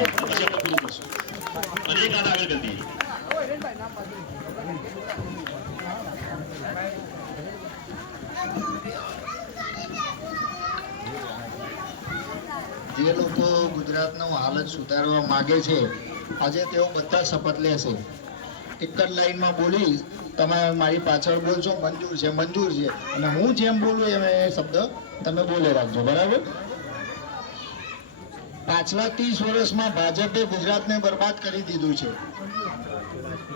પછી આપણે પૂરું કરશું અને એક હાથ આગળ કરી દઈએ. જે લોકો ગુજરાતનો હાલત સુધારવા માંગે છે આજે તેઓ બધા શપથ લેશે. એક જ લાઈનમાં બોલી તમે મારી પાછળ બોલશો મંજૂર છે મંજૂર છે અને હું જેમ બોલું એમ એ શબ્દ તમે બોલે રાખજો, બરાબર? પાછલા 30 વર્ષમાં ભાજપે ગુજરાતને બરબાદ કરી દીધું છે.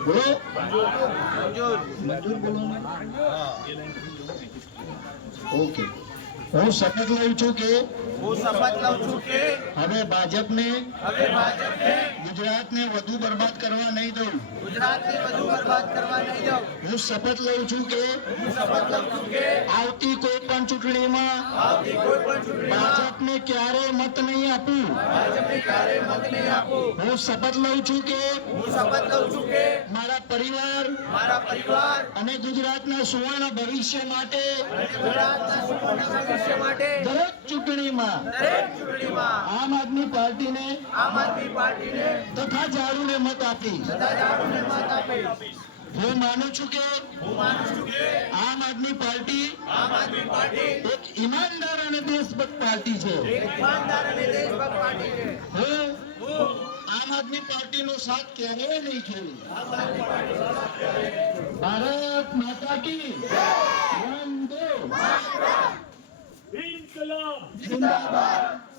બોલો મંજૂર બોલો. ઓકે, હું શપથ લઉં છું કે હવે ભાજપને ગુજરાતને વધુ બરબાદ કરવા નહીં દઉં. હું શપથ લઉં છું કે આવતી કોઈ પણ ચૂંટણીમાં ભાજપને ક્યારેય મત નહીં આપું. હું શપથ લઉં છું કે મારા પરિવાર અને ગુજરાતના સુવર્ણ ભવિષ્ય માટે દરેક ચૂંટણીમાં આમ આદમી પાર્ટીને તથા ઝાડુને મત આપી. હું માનું છું કે આમ આદમી પાર્ટી એક ઈમાનદાર અને દેશભક્ત પાર્ટી છે. હું આમ આદમી પાર્ટીનો સાથ ક્યારેય નહીં છોડું. ભારત માતા કી વંદે ઇન્કલાબ जिंदाबाद.